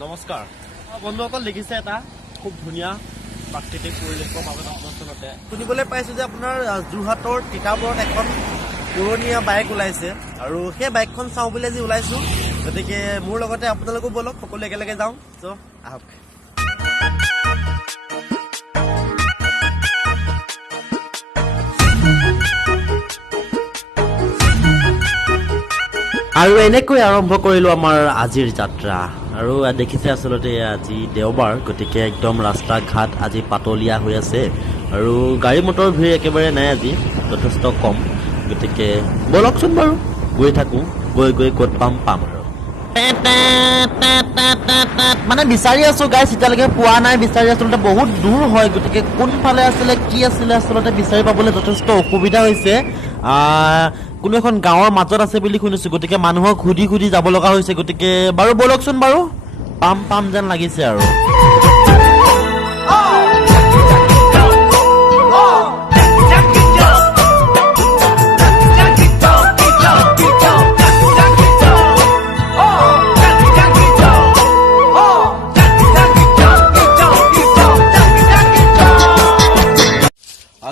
নমস্কাৰ বন্ধুসকল, দেখিছে এটা খুব ধুনীয়া প্ৰাকৃতিক পৰিৱেশৰ মাজত অঞ্চলতে শুনিবলৈ পাইছোঁ যে আপোনাৰ যোৰহাটৰ তিতাবৰত এখন পুৰণীয়া বাইক ওলাইছে আৰু সেই বাইকখন চাওঁ বুলি আজি ওলাইছোঁ। গতিকে মোৰ লগতে আপোনালোকো বলক, সকলো একেলগে যাওঁ। চ' আহক। আৰু এনেকৈ আৰম্ভ কৰিলোঁ আমাৰ আজিৰ যাত্ৰা। আৰু দেখিছে আচলতে আজি দেওবাৰ, গতিকে একদম ৰাস্তা ঘাট আজি পাতলীয়া হৈ আছে আৰু গাড়ী মটৰ ভিৰ একেবাৰে নাই, আজি যথেষ্ট কম। গতিকে ব'লকচোন বাৰু গৈ থাকোঁ, গৈ গৈ ক'ত পাম আৰু মানে বিচাৰি আছোঁ গাইছ, এতিয়ালৈকে পোৱা নাই। বিচাৰি আচলতে বহুত দূৰ হয়, গতিকে কোনফালে আছিলে কি আছিলে আচলতে বিচাৰি পাবলৈ যথেষ্ট অসুবিধা হৈছে। কোনো এখন গাঁৱৰ মাজত আছে বুলি শুনিছোঁ, গতিকে মানুহক সুধি সুধি যাব লগা হৈছে। গতিকে বাৰু ব'লকচোন বাৰু, পাম যেন লাগিছে আৰু।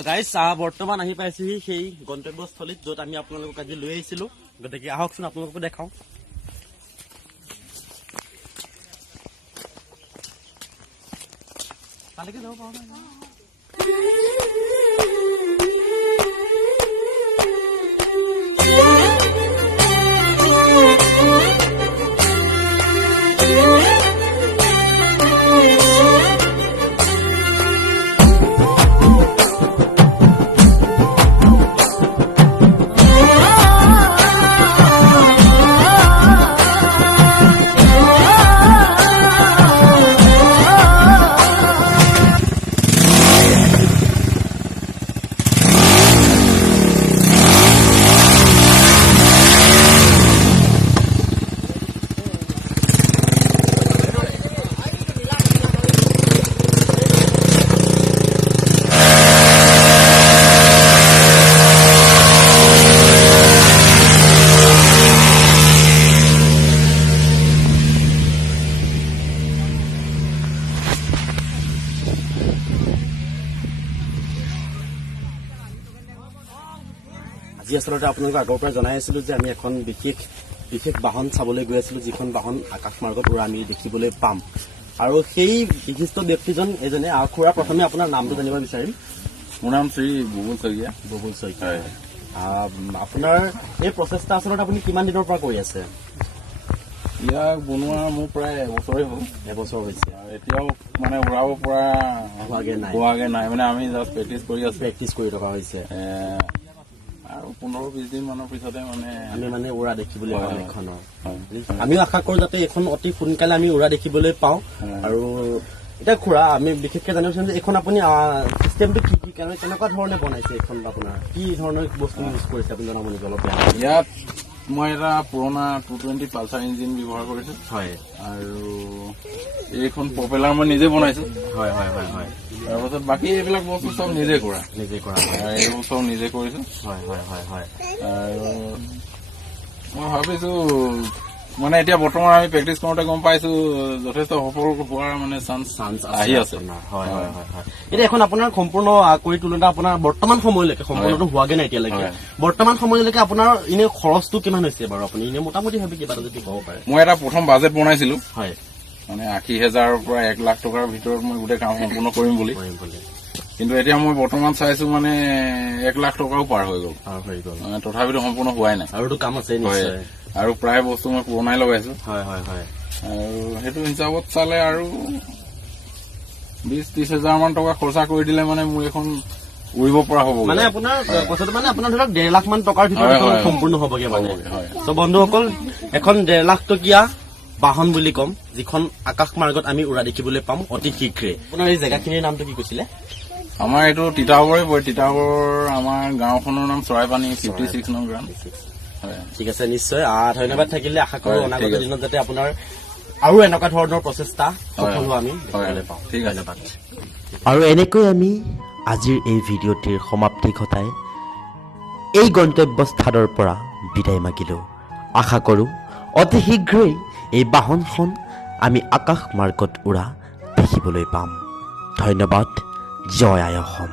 গাইছ, বৰ্তমান আহি পাইছোহি সেই গন্তব্যস্থলীত য'ত আমি আপোনালোকক আজি লৈ আহিছিলোঁ। গতিকে আহকচোন আপোনালোককো দেখাওঁ। তালৈকে যাব পাৰোঁ নাই। আজি আচলতে আপোনালোকক আগৰ পৰা জনাই আছিলোঁ যে আমি এখন বিশেষ বাহন চাবলৈ গৈ আছিলোঁ, যিখন বাহন আকাশমাৰ্গৰ পৰা আমি দেখিবলৈ পাম। আৰু সেই বিশিষ্ট ব্যক্তিজন এজনে। খুৰা, প্ৰথমে আপোনাৰ নামটো জানিব বিচাৰিম। মোৰ নাম শ্ৰী বুবুল শইকীয়া। বুবুল শইকীয়া, আপোনাৰ এই প্ৰচেষ্টা আচলতে আপুনি কিমান দিনৰ পৰা কৰি আছে? ইয়াক বনোৱা মোৰ প্ৰায় এবছৰেই হ'ল। এবছৰ হৈছে। এতিয়াও মানে উৰাব পৰা হোৱাগে নাই, মানে আমি জাষ্ট প্ৰেক্টিচ কৰি থকা হৈছে। আৰু 15-20 দিন মানৰ পিছতে আমি উৰা দেখিবলৈ পাম এইখনৰ। আমিও আশা কৰো যাতে এইখন অতি সোনকালে আমি উৰা দেখিবলৈ পাওঁ। আৰু এতিয়া খুৰা, আমি বিশেষকৈ জানিব বিচাৰিম যে এইখন আপুনি চিষ্টেমটো কি কেনেকুৱা ধৰণে বনাইছে? এইখন আপোনাৰ কি ধৰণৰ বস্তু ইউজ কৰিছে আপুনি জনাব নেকি অলপ? ইয়াত মই এটা পুৰণা 220 পালচাৰ ইঞ্জিন ব্যৱহাৰ কৰিছো। হয়। আৰু এইখন প্ৰপেলাৰ মই নিজে বনাইছো। হয়। তাৰপাছত বাকী এইবিলাক বস্তু চব নিজে কৰা। এইবোৰ চব নিজে কৰিছো। হয়। আৰু মই ভাবিছো মানে এতিয়া বৰ্তমান আমি প্ৰেক্টিচ কৰোতে গম পাইছো যথেষ্ট সফল হোৱাৰ মানে চান্স আহি আছে। হয়। এতিয়া এখন আপোনাৰ সম্পূৰ্ণ কৰি তোলোতে আপোনাৰ বৰ্তমান সময়লৈকে সম্পূৰ্ণটো হোৱাগে নাই এতিয়ালৈকে। বৰ্তমান সময়লৈকে আপোনাৰ এনে খৰচটো কিমান হৈছে বাৰু? আপুনি এনে মোটামুটি ভাবি কিবা এটা যদি ক'ব পাৰে। মই এটা প্ৰথম বাজেট বনাইছিলো। হয়। মানে 80,000ৰ পৰা 1 লাখ টকাৰ ভিতৰত মই গোটেই কাম সম্পূৰ্ণ কৰিম বুলি। কিন্তু এতিয়া মই বৰ্তমান চাইছো মানে 1 লাখ টকাও পাৰ হৈ গ'ল। তথাপিতো সম্পূৰ্ণ হোৱাই নাই। আৰুতো কাম আছে। আৰু প্ৰায় বস্তু মই পুৰণাই লগাইছো। হয়। আৰু সেইটো হিচাপত চালে আৰু 20-30 হাজাৰ মান টকা খৰচা কৰি দিলে মানে মোৰ এখন উৰিব পৰা হ'ব। মানে আপোনাৰ কথাটো মানে আপোনাৰ ধৰক 1.5 লাখ মান টকাৰ ভিতৰত সম্পূৰ্ণ হ'বগে মানে। ত' বন্ধুসকল, এখন 1.5 লাখ টকীয়া বাহন বুলি ক'ম, যিখন আকাশমাৰ্গত আমি উৰা দেখিবলৈ পাম অতি শীঘ্ৰে। আপোনাৰ এই জেগাখিনিৰ নামটো কি কৈছিলে? আমাৰ এইটো তিতাবৰে পৰে। তিতাবৰ আমাৰ গাঁওখনৰ নাম চৰাইপানী, 56 নং গ্ৰাম। ঠিক আছে, নিশ্চয় ধন্যবাদ থাকিলে। আশা কৰো অনাগত দিনত যাতে আপোনাৰ আৰু এনেকুৱা ধৰণৰ প্ৰচেষ্টা সফল হোৱা আমি দেখিবলৈ পাওঁ। ধন্যবাদ। আৰু এনেকৈ আমি আজিৰ এই ভিডিঅ'টিৰ সমাপ্তি ঘটাই এই গন্তব্যস্থানৰ পৰা বিদায় মাগিলোঁ। আশা কৰোঁ অতি শীঘ্ৰেই এই বাহনখন আমি আকাশ মাৰ্গত উৰা দেখিবলৈ পাম। ধন্যবাদ। জয় আই অসম।